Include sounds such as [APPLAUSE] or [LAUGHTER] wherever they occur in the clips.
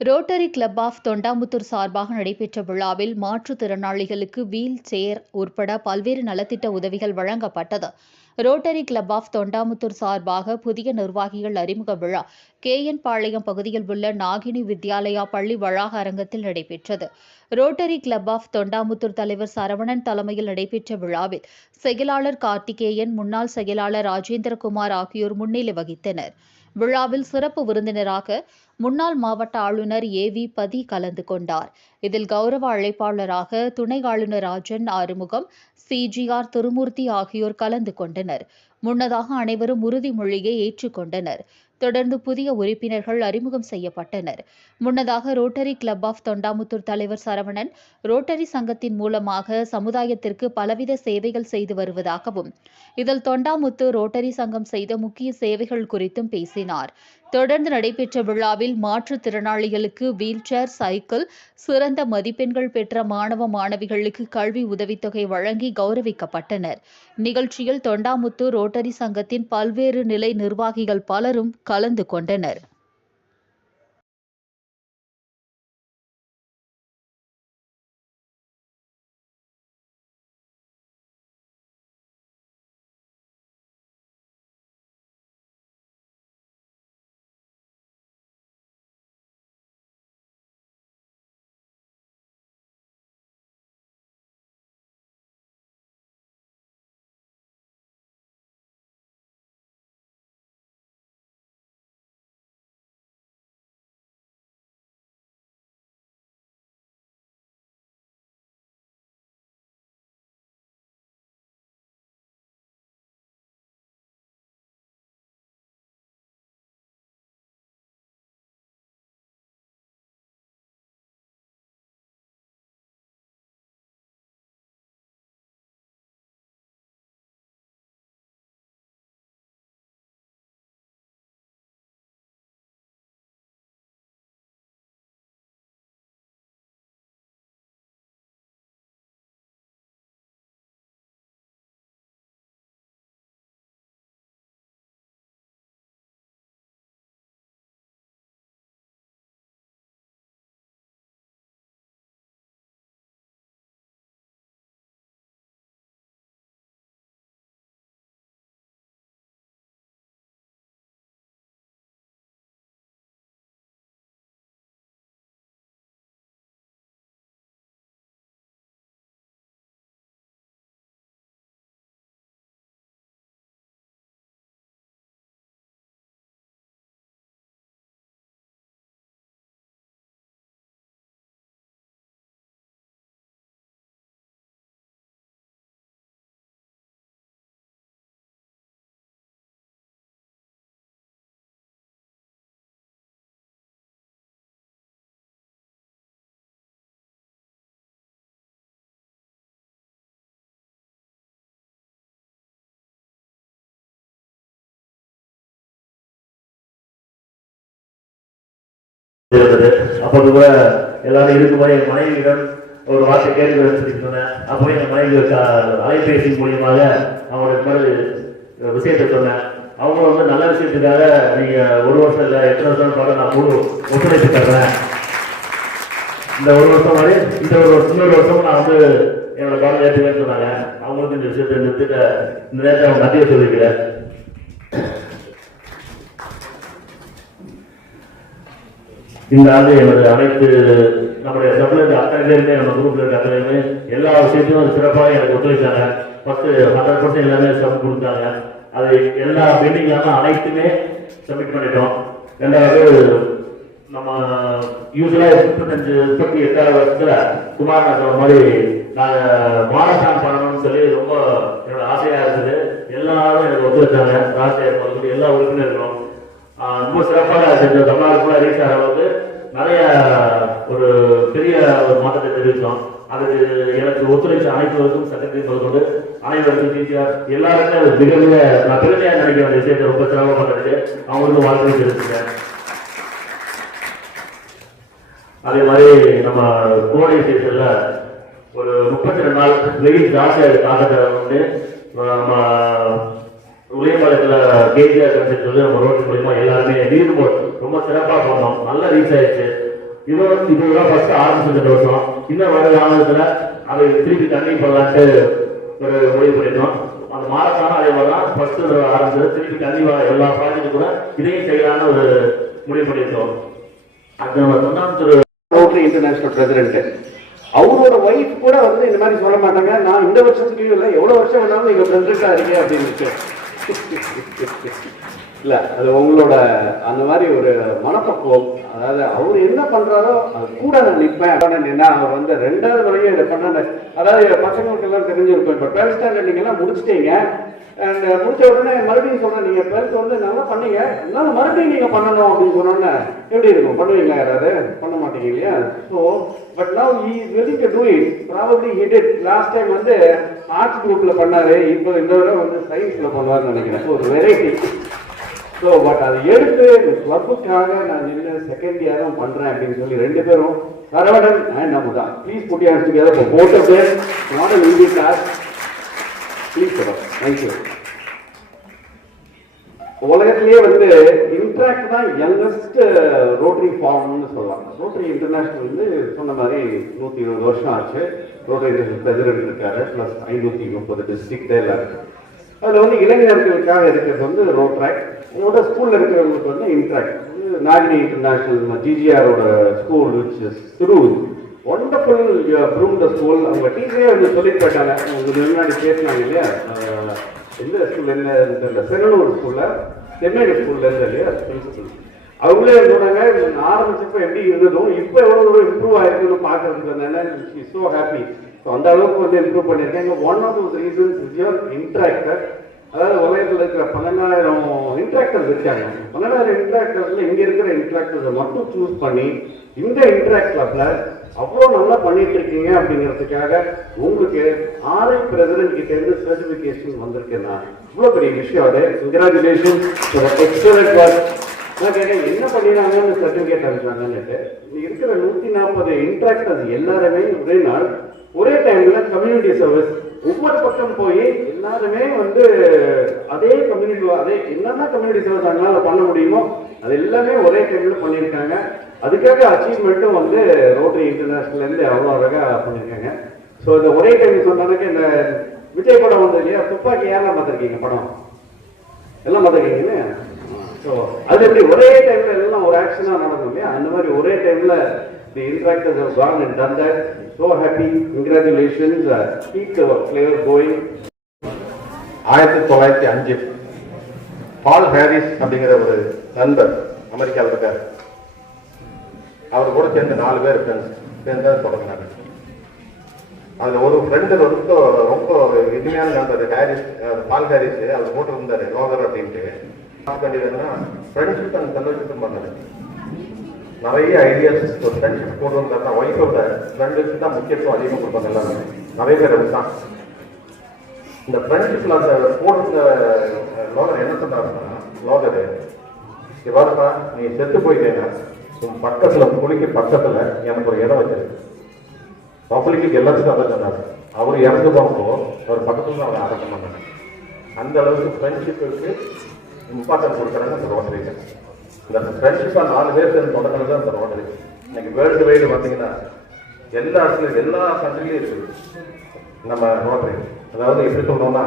Rotary club of Thondamuthur சார்பாக நடைபெற்ற விழாவில் மாற்றுத்திறனாளிகளுக்கு வீல் சேர் உட்பட பல்வேறு நலத்திட்ட உதவிகள் வழங்கப்பட்டது. ரோட்டரி கிளப் ஆஃப் தொண்டாமுத்தூர் சார்பாக புதிய நிர்வாகிகள் அறிமுக விழா கே. என். பாளையம் பகுதியில் உள்ள நாகினி வித்யாலயா பள்ளி வளாக அரங்கத்தில் நடைபெற்றது. ரோட்டரி கிளப் ஆஃப் தொண்டாமுத்தூர் தலைவர் சரவணன் தலைமையில் நடைபெற்ற விழாவில் செயலாளர் கார்த்திகேயன் முன்னாள் செயலாளர் ராஜேந்திரகுமார் ஆகியோர் முன்னிலை வகித்தனர். விழாவில் சிறப்பு விருந்தினராக முன்னாள் மாவட்ட ஆளுநர் ஏ வி பதி கலந்து கொண்டார். இதில் கௌரவ அழைப்பாளராக துணை ஆளுநர் ராஜன் ஆறுமுகம் சிஜிஆர் திருமூர்த்தி ஆகியோர் கலந்து கொண்டனர். முன்னதாக அனைவரும் உறுதிமொழியை ஏற்றுக்கொண்டனர். தொடர்ந்து புதிய உறுப்பினர்கள் அறிமுகம் செய்யப்பட்டனர். முன்னதாக ரோட்டரி கிளப் ஆஃப் தொண்டாமுத்தூர் தலைவர் சரவணன் ரோட்டரி சங்கத்தின் மூலமாக சமுதாயத்திற்கு பலவித சேவைகள் செய்து வருவதாகவும் இதில் தொண்டாமுத்தூர் ரோட்டரி சங்கம் செய்த முக்கிய சேவைகள் குறித்தும் பேசினார். தொடர்ந்து நடைபெற்ற விழாவில் மாற்றுத்திறனாளிகளுக்கு வீல் சேர் சைக்கிள் சிறந்த மதிப்பெண்கள் பெற்ற மாணவ மாணவிகளுக்கு கல்வி உதவித்தொகை வழங்கி கௌரவிக்கப்பட்டனர். நிகழ்ச்சியில் தொண்டாமுத்தூர் ரோட்டரி சங்கத்தின் பல்வேறு நிலை நிர்வாகிகள் பலரும் கலந்து கொண்டனர். இருந்தது. அப்போது கூட எல்லாரும் இருக்கும்போது என் மனைவியிடம் ஒரு வார்த்தை கேள்வி சொன்னேன். அப்போ என் மனைவி அலைபேசி மூலியமாக அவங்களுக்கு மாதிரி விஷயத்தை சொன்னேன். அவங்க வந்து நல்ல விஷயத்துக்காக நீங்கள் ஒரு வருஷம் இல்லை எத்தனை வருஷம் பார்க்க நான் முழு ஒத்துழைப்பு தர்றேன். இந்த ஒரு வருஷம் மாதிரி இந்த ஒரு வருஷம் இன்னொரு வருஷம் நான் வந்து என்னோட கவனம் ஏற்றுவேன்னு சொன்னாங்க. அவங்களுக்கு இந்த விஷயத்தை நிறுத்திட்டு இந்த நேரத்தை அவங்க நன்றியை சொல்லிக்கிறேன். இந்த ஆண்டு எனது அனைத்து நம்முடைய சப்ளைக்கு அத்தனை பேருமே நம்ம குரூப்ல இருக்க அத்தனை எல்லா விஷயத்தையும் சிறப்பாக எனக்கு ஒத்துழைச்சாங்க ஃபர்ஸ்ட் ஹண்ட்ரட் பர்சன்ட் எல்லாமே சப்மிட் கொடுத்தாங்க. அது எல்லா பெண்டிங் அனைத்துமே சப்மிட் பண்ணிட்டோம். ரெண்டாவது நம்ம யூஸ்வலாக முப்பத்தஞ்சு முப்பத்தி எட்டாவது வருஷத்துல குமார் நான் சொன்ன மாதிரி நாங்கள் மாரத்தான் பண்ணணும்னு சொல்லி ரொம்ப என்னோட ஆசையாக இருந்தது. எல்லாரும் எனக்கு ஒத்துழைச்சாங்க ராசியார் முதல்ல எல்லா உறுப்பினர்களும். ரொம்ப சிறப்பாக செஞ்ச தமிழ்நாடு கூட ரீச் ஆகிற அளவுக்கு நிறைய ஒரு பெரிய ஒரு மாற்றத்தை தெரிவித்தோம். அதுக்கு எனக்கு ஒத்துழைச்ச அனைத்துவருக்கும் சட்டத்தை முதற்கொண்டு அனைவருக்கும் டீச்சர் எல்லாருமே அது மிக மிக நான் பெருமையாக நினைக்கிற அந்த விஷயத்தை. ரொம்ப சிறப்பாக பண்ணிட்டு அவங்களுக்கு வாழ்க்கை தெரிவிச்சுட்டேன் அதே மாதிரி நம்ம கோடை சீசனில் ஒரு முப்பத்தி ரெண்டு நாள் வெயில் ஜாஸ்தியாக தாக்கத்தை வந்து நம்ம உதயமலத்தில் கேஜிஆர் கண்டிச்சு சொல்லி நம்ம ரோட்டு மூலியமா எல்லாருமே நீர் போட் ரொம்ப சிறப்பாக பண்ணோம். நல்லா ரீச் ஆயிடுச்சு. இது வந்து இதுதான் ஃபர்ஸ்ட் ஆரம்பிச்சது வருஷம். இன்னும் வர காலத்தில் அதை திருப்பி தண்ணி போடலான்ட்டு ஒரு முடிவு பண்ணியிருந்தோம் அந்த மாரத்தான அதே மாதிரி தான் ஃபர்ஸ்ட் ஆரம்பிச்சது. திருப்பி தண்ணி எல்லா ப்ராஜெக்ட் கூட இதையும் செய்யலாம்னு ஒரு முடிவு பண்ணியிருக்கோம் அது நம்ம தொண்ணாமத்தூர் ரோட்டரி இன்டர்நேஷனல் பிரசிடென்ட் அவரோட ஒய்ஃப் கூட வந்து இந்த மாதிரி சொல்ல மாட்டாங்க. நான் இந்த வருஷத்துக்கு இல்லை. எவ்வளோ வருஷம் வேணாலும் நீங்கள் பிரசிடென்ட்டாக இருக்கேன் அப்படின்னு Thank [LAUGHS] you. இல்லை அது உங்களோட அந்த மாதிரி ஒரு மனப்பக்குவம். அதாவது அவர் என்ன பண்றாரோ அது கூட நான் நிற்பேன் அப்படின்னு அவர் வந்து ரெண்டாவது வரையும் இதை பண்ண அதாவது பசங்களுக்கு எல்லாம் தெரிஞ்சிருக்கும். இப்போ டுவெல்த் ஸ்டாண்டர்ட் நீங்க எல்லாம் முடிச்சிட்டீங்க. அண்ட் முடிச்ச உடனே மறுபடியும் சொன்னேன் நீங்க டுவெல்த் வந்து நல்லா பண்ணீங்க. இருந்தாலும் மறுபடியும் நீங்க பண்ணணும் அப்படின்னு சொன்னோன்னே எப்படி இருக்கும்? பண்ணுவீங்களா யாராவது? பண்ண மாட்டீங்க இல்லையா? So but now he is willing to do it. Probably hit it last time வந்து ஆர்ட்ஸ் குரூப்ல பண்ணாரு. இப்போ இந்த தடவை வந்து சயின்ஸ்ல பண்ணுவார்னு நினைக்கிறேன். ஸோ ஒரு வெரைட்டி ஸோ பட் அதை எடுத்து இந்த கிளப்புக்காக நான் நின்று செகண்ட் இயரும் பண்றேன் அப்படின்னு சொல்லி ரெண்டு பேரும் சரவணன் அண்ட் நம்ம தான் please put hands together for both of their not a easy class please sir thank you உலகத்திலேயே வந்து இன்ட்ராக்ட் தான் யங்கஸ்ட் ரோட்டரி ஃபார்ம்னு சொல்லலாம் ரோட்டரி இன்டர்நேஷனல் வந்து சொன்ன மாதிரி நூற்றி இருபது வருஷம் ஆச்சு. ரோட்டரி பிரசிடென்ட் இருக்காரு ப்ளஸ் ஐநூற்றி முப்பது டிஸ்ட்ரிக்ட் எல்லாம் இருக்குது அதில் வந்து இளைஞர்களுக்காக இருக்கிறது வந்து ரோட் ட்ராக் என்னோட ஸ்கூலில் இருக்கிறவங்களுக்கு வந்து interact Nagini international ஜிஜிஆரோட school which is truly wonderful from the school அவங்க டீச்சரே வந்து சொல்லிட்டு போயிட்டாங்க உங்களுக்கு முன்னாடி பேசினாங்க இல்லையா? எந்த ஸ்கூல்ல என்ன தெரியல. செங்கனூர் ஸ்கூலில் சென்னை ஸ்கூல்ல இருந்து இல்லையா? பிரின்சிபல் அவங்களே சொன்னாங்க இவங்க ஆரம்பிச்சப்ப எப்படி இருந்ததும் இப்போ எவ்வளோ தூரம் இம்ப்ரூவ் ஆயிருக்குன்னு பார்க்கறதுக்கு வந்தாங்க ஸோ ஹாப்பி ஸோ அந்த அளவுக்கு வந்து இம்ப்ரூவ் பண்ணியிருக்கேன். One of the reasons is your interactor அதாவது உலகத்தில் இருக்கிற பன்னெண்டாயிரம் இன்ட்ராக்டர்ஸ் இருக்காங்க பன்னெண்டாயிரம் இன்ட்ராக்டர்ஸில் இங்கே இருக்கிற இன்ட்ராக்டர்ஸை மட்டும் சூஸ் பண்ணி இந்த இன்ட்ராக்ட் கிளப்பில் அவ்வளோ நல்லா பண்ணிட்டு இருக்கீங்க அப்படிங்கிறதுக்காக உங்களுக்கு ஆரை பிரசிடென்ட் கிட்டேருந்து சர்டிஃபிகேஷன் சர்டிபிகேஷன் வந்திருக்கேன் இவ்வளோ பெரிய விஷயம் அது. கங்க்ராச்சுலேஷன் எக்ஸலண்ட் ஒர்க் நான் கேட்டேன் என்ன பண்ணினாங்கன்னு சர்டிஃபிகேட் அனுப்பிச்சாங்கன்னுட்டு இருக்கிற நூற்றி நாற்பது இன்ட்ராக்டர்ஸ் எல்லாருமே ஒரே நாள் ஒரே டைம்ல கம்யூனிட்டி சர்வீஸ் ஒவ்வொரு பக்கம் போய் எல்லாருமே வந்து அதே கம்யூனிட்டி அதே என்னென்ன கம்யூனிட்டி சர்வீஸ் அவங்களால பண்ண முடியுமோ அது எல்லாமே ஒரே டைம்ல பண்ணியிருக்காங்க. அதுக்காக அச்சீவ்மெண்ட்டும் வந்து ரோட்டரி இன்டர்நேஷனல்லேருந்து அவ்வளோ அழகாக பண்ணியிருக்காங்க. ஸோ இந்த ஒரே டைம் சொன்னதுக்கு இந்த விஜய் படம் வந்தது இல்லையா? துப்பாக்கி யாரெல்லாம் பார்த்துருக்கீங்க படம்? எல்லாம் பார்த்துருக்கீங்கன்னு ஸோ அது எப்படி ஒரே டைம்ல எல்லாம் ஒரு ஆக்ஷனாக நடக்கும் இல்லையா? அந்த மாதிரி ஒரே டைம்ல The இன்ட்ராக்டர்ஸ் have gone and done that. So happy. Congratulations. Uh, keep the flavor going. ஆயிரத்தி தொள்ளாயிரத்தி அஞ்சு பால் ஹாரிஸ் அப்படிங்கிற ஒரு நண்பர் அமெரிக்காவில் இருக்கார். அவர் கூட சேர்ந்து நாலு பேர் ஃப்ரெண்ட்ஸ் சேர்ந்து தொடங்கினாங்க அதுல ஒரு ஃப்ரெண்டு ரொம்ப ரொம்ப இனிமையான நண்பர் ஹாரிஸ் பால் ஹாரிஸ் அவர் போட்டிருந்தாரு லோகர் அப்படின்ட்டு. பார்க்க வேண்டியது என்னன்னா ஃப்ரெண்ட்ஷிப் அண்ட் ஃபெல்லோஷிப் பண்ணாரு. நிறைய ஐடியாஸ் ஒரு ஃப்ரெண்ட்ஷிப் போட்டு வந்தாருன்னா ஒய்ஃபோட ஃப்ரெண்டுக்கு தான் முக்கியத்துவம் அதிகமாக கொடுப்பாங்க எல்லாமே. நிறைய பேர் தான் இந்த ஃப்ரெண்ட்ஷிப்பில் அந்த போட்டு லோகர் என்ன சொன்னாருன்னா லோகர் இவ்வாறுப்பா நீ செத்து போயிட்டேங்க உன் பக்கத்தில் குளிக்கு பக்கத்தில் எனக்கு ஒரு இடம் வச்சிருக்கு பப்ளிக்கு எல்லாத்துக்கும் அதை சொன்னார். அவர் இறந்து போகும்போ அவர் பக்கத்தில் அவரை அடக்கம் பண்ணாங்க அந்த அளவுக்கு ஃப்ரெண்ட்ஷிப்புக்கு இம்பார்ட்டன்ஸ் கொடுக்குறாங்க அந்த ரோட்டரிங்க இந்த ஃப்ரெண்ட்ஷிப்பாக நாலு பேர் சேர்ந்து தொடங்குறது தான் அந்த ரோட்டரி இன்னைக்கு வேர்ல்டு வைடு பார்த்தீங்கன்னா எல்லா இடத்துலையும் எல்லா கண்ட்ரிலையும் இருக்குது. நம்ம ரோட்டரி அதாவது எப்படி சொல்கிறோம்னா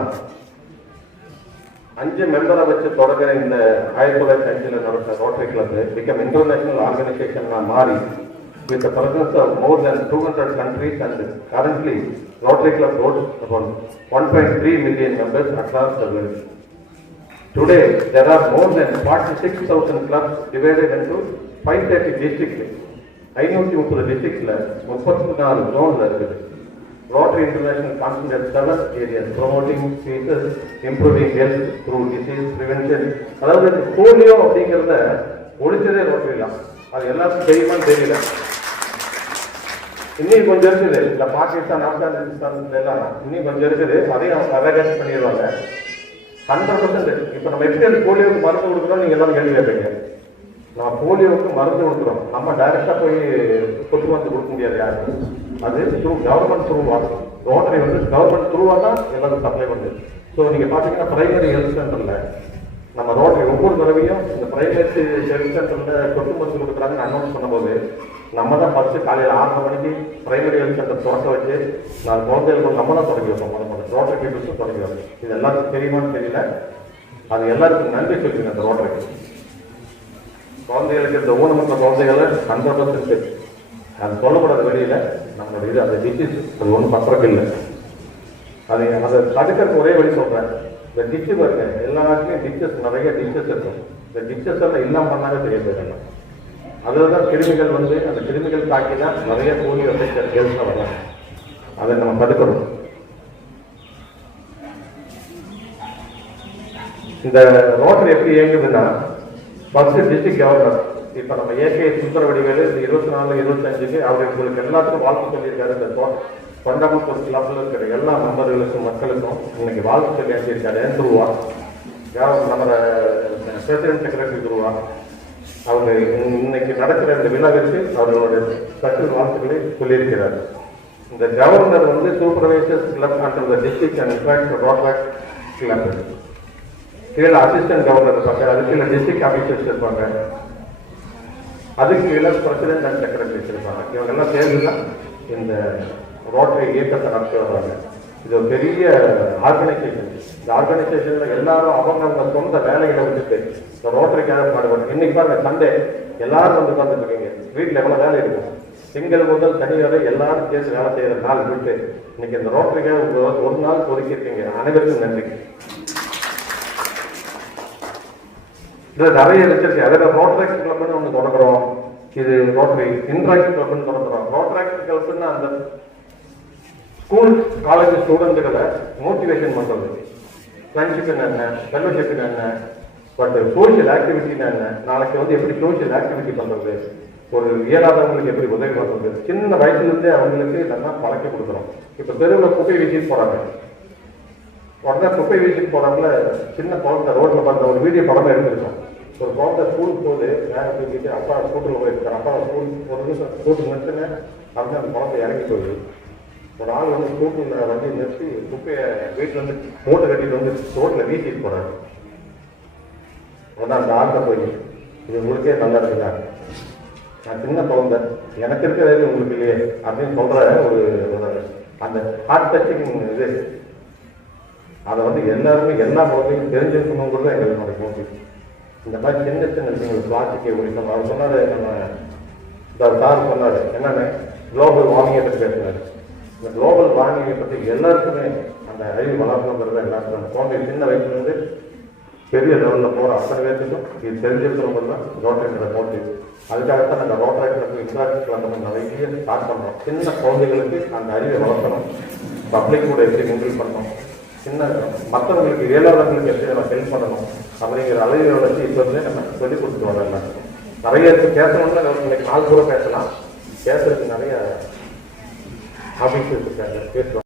அஞ்சு மெம்பரை வச்சு தொடங்குற இந்த ஆயிரத்தி தொள்ளாயிரத்தி அஞ்சில் நடந்த Rotary club become international organization மாறி with the presence of more than 200 countries and currently Rotary Club boasts about 1.3 million members across the world. Today, there are more than 46,000 clubs divided into 530 districts. ஐநூத்தி முப்பது டிஸ்ட்ரிக்ட்ல முப்பத்தி நாலு ஜோன்ல இருக்குது Rotary International concentrate seven areas promoting species improving health through disease prevention அதாவது polio அப்படிங்கிறத ஒழிச்சதே ரோட்டரி தான். அது எல்லாருக்கும் தெரியுமான்னு தெரியல. இன்னும் கொஞ்சம் இருக்குது. இந்த பாகிஸ்தான் ஆப்கானிஸ்தான் எல்லாம் இன்னும் கொஞ்சம் இருக்குது. அதையும் அவங்க அவேர்னஸ் பண்ணிடுவாங்க. ஹண்ட்ரட் பர்சன்ட் இப்போ நம்ம எப்படி அந்த போலியோவுக்கு மருந்து கொடுக்குறோம் நீங்கள் எல்லாரும் கேள்வி கேட்பீங்க. நம்ம போலியோவுக்கு மருந்து கொடுக்குறோம். நம்ம டைரெக்டாக போய் கொத்து மருந்து கொடுக்க முடியாது யாருக்கும். அது த்ரூ கவர்மெண்ட் த்ரூ ரோட்டரி வந்து கவர்மெண்ட் த்ரூவாக தான் எல்லாரும் சப்ளை பண்ணுது. ஸோ நீங்கள் பார்த்தீங்கன்னா பிரைமரி ஹெல்த் சென்டரில் நம்ம ரோட்டரி ஒவ்வொரு தடவையும் இந்த பிரைவேட் ஹெல்த் சென்டரில் சொட்டு மருந்து கொடுக்குறாங்கன்னு அனௌன்ஸ் பண்ணும்போது நம்ம தான் ஃபஸ்ட்டு காலையில் ஆறரை மணிக்கு பிரைமரி ஹெல்த் சென்டர் திறக்க வச்சு நான் குழந்தைகளுக்கு நம்ம தான் தொடங்கி வைப்போம். ரோட்டரி பீப்புள்ஸும் தொடங்கி இது எல்லாருக்கும் தெரியுமான்னு தெரியல. அது எல்லாருக்கும் நன்றி சொல்லுங்க அந்த ரோட்டரி குழந்தைகளுக்கு இந்த ஊனமுற்ற குழந்தைகளை ஹண்ட்ரட் பர்சன்ட் அது சொல்லப்படாத வெளியில நம்மளோட இது அந்த டிசீஸ் அது ஒன்றும் பத்திரக்கு இல்லை அது அதை தடுக்கிறதுக்கு ஒரே வழி சொல்றேன். இந்த டிச்சு பாருங்க எல்லா நாட்டிலையும் டிச்சஸ் நிறைய டிச்சஸ் இருக்கும். இந்த டிச்சஸ் எல்லாம் இல்லாம பண்ணாங்க தெரிய போயிடலாம் அதில் தான் கிருமிகள் வந்து அந்த கிருமிகள் தாக்கி தான் நிறைய போலியோ கேள்வி வரலாம் அதை நம்ம தடுக்கணும். இந்த ரோட்டர் எப்படி இயங்குதுன்னா ஃபர்ஸ்ட் டிஸ்ட்ரிக்ட் கவர்னர் இப்ப நம்ம ஏகே சுந்தரவடிவேலு இந்த இருபத்தி நாலு இருபத்தஞ்சுக்கு அவர் உங்களுக்கு எல்லாத்துக்கும் வாழ்த்து சொல்லியிருக்காரு. இந்த தொ- தொண்டாமுத்தூர் கிளப்ல இருக்கிற எல்லா மெம்பர்களுக்கும் மக்களுக்கும் இன்னைக்கு வாழ்த்து சொல்லி அனுப்பியிருக்காரு. ஏன் துருவா நம்ம பிரசிடென்ட் செக்ரட்டரி துருவா அவங்க இன்னைக்கு நடக்கிற இந்த விழாவிற்கு அவர்களுடைய சற்று வாழ்த்துக்களை சொல்லியிருக்கிறார். இந்த கவர்னர் வந்து supervisors club and district and in fact Rotaract club கீழே அசிஸ்டன்ட் கவர்னர் இருப்பாங்க அதுக்கு கீழே டிஸ்ட்ரிக்ட் ஆஃபீஸர்ஸ் இருப்பாங்க. அதுக்கு கீழே பிரசிடென்ட் அண்ட் செக்ரட்டரிஸ் இருப்பாங்க. இவங்க எல்லாம் சேர்ந்து தான் இந்த ரோட்டரி இயக்கத்தை நடத்தி வர்றாங்க. இது ஒரு பெரிய ஆர்கனைசேஷன் இந்த ஆர்கனைசேஷன்ல எல்லாரும் அவங்க அவங்க சொந்த வேலைகளை விட்டுட்டு இந்த ரோட்டரிக்காக பாடுபடும் இன்னைக்கு பாருங்க சண்டே. எல்லாரும் வந்து உட்கார்ந்துட்டு இருக்கீங்க. வீட்டுல எவ்வளவு வேலை இருக்கும் திங்கள் முதல் சனி வரை எல்லாரும் சேர்ந்து வேலை செய்யற நாள் விட்டு இன்னைக்கு இந்த ரோட்டரிக்காக ஒரு- ஒரு நாள் ஒதுக்கி அனைவருக்கும் நன்றி. இதில் நிறைய ரிசர்ச் அதில் ரோட்ராக்ஸ் கிளப்னு ஒன்று தொடங்குறோம். இது ரோட்டரி இன்ட்ராக்ஸ் கிளப்னு தொடங்குறோம். ரோட்ராக்ஸ் கிளப்னு அந்த ஸ்கூல் காலேஜ் ஸ்டூடெண்ட்டுகளை மோட்டிவேஷன் பண்ணுறது ஃப்ரெண்ட்ஷிப்னு என்ன? ஃபெல்லோஷிப்னு என்ன? பட் சோஷியல் ஆக்டிவிட்டின்னு என்ன? நாளைக்கு வந்து எப்படி சோஷியல் ஆக்டிவிட்டி பண்ணுறது ஒரு இயலாதவங்களுக்கு எப்படி உதவி பண்ணுறது சின்ன வயசுலேருந்தே அவங்களுக்கு இதெல்லாம் பழக்கி கொடுக்குறோம். இப்போ தெருவில் குப்பை வீசிட்டு போகிறாங்க உடனே குப்பை வீசிட்டு போகிறாங்கள சின்ன குழந்தை ரோட்டில் பார்த்த ஒரு வீடியோ படமே எடுத்துருக்கோம். ஒரு குழந்தை ஸ்கூலுக்கு போகுது வேலை தூக்கிட்டு அப்பா ஸ்கூட்டரில் போயிருக்காரு. அப்பா ஸ்கூல் ஒரு நிமிஷம் ஸ்கூட்டர் நிறுத்துன்னு. அப்படியே அந்த குழந்தை இறங்கி போகுது ஒரு ஆள் வந்து ஸ்கூட்டரில் வண்டி நிறுத்தி குப்பையை வீட்டில் வந்து மூட்டை கட்டிட்டு வந்து ரோட்டில் வீசிட்டு போகிறாரு உடனே அந்த ஆள்கிட்ட போய் இது உங்களுக்கே நல்லா இருக்குதா? நான் சின்ன குழந்தை. எனக்கு இருக்கிறது உங்களுக்கு இல்லையே. அப்படின்னு சொல்கிற ஒரு அந்த ஹார்ட் டச்சிங் இது. அதை வந்து எல்லாருமே எல்லா குழந்தையும் தெரிஞ்சுக்கணுங்கிறது எங்களுடைய நோக்கி இந்த மாதிரி சின்ன சின்ன விஷயங்கள் பிளாஸ்டிக்கை ஒழிக்கணும் அவர் சொன்னார் நம்ம இந்த சார் சொன்னார். என்னென்ன குளோபல் வார்மிங்கை பற்றி பேசுனார். இந்த குளோபல் வார்மிங்கை பற்றி எல்லாருக்குமே அந்த அறிவு வளர்க்கணுங்கிறத எல்லாருக்கும் அந்த குழந்தை சின்ன வயசுலேருந்து பெரிய லெவலில் போகிற அத்தனை பேருக்கும் இது தெரிஞ்சிருக்கிறவங்க தான் ரோட்டரி மோட்டிவ் அதுக்காகத்தான் நாங்கள் ரோட்டரி கிளப் இன்ட்ராக்ட் நிறைய ஸ்டார்ட் பண்ணுறோம் சின்ன குழந்தைகளுக்கு அந்த அறிவை வளர்க்கணும். பப்ளிக் கூட எப்படி மிங்கிள் பண்ணணும். சின்ன மற்றவங்களுக்கு இயலாதவங்களுக்கு எப்படி நம்ம ஹெல்ப் பண்ணணும். அப்படிங்கிற அளவை வளர்ச்சி இப்போ இருந்தே நம்ம சொல்லிக் கொடுத்துட்டு வரோம் நிறைய இருக்கு பேசணும்னா நம்ம இன்னைக்கு நாள் கூட பேசலாம். பேசுறதுக்கு நிறைய ஆஃபீஸர்ஸ் இருக்காங்க பேசுவாங்க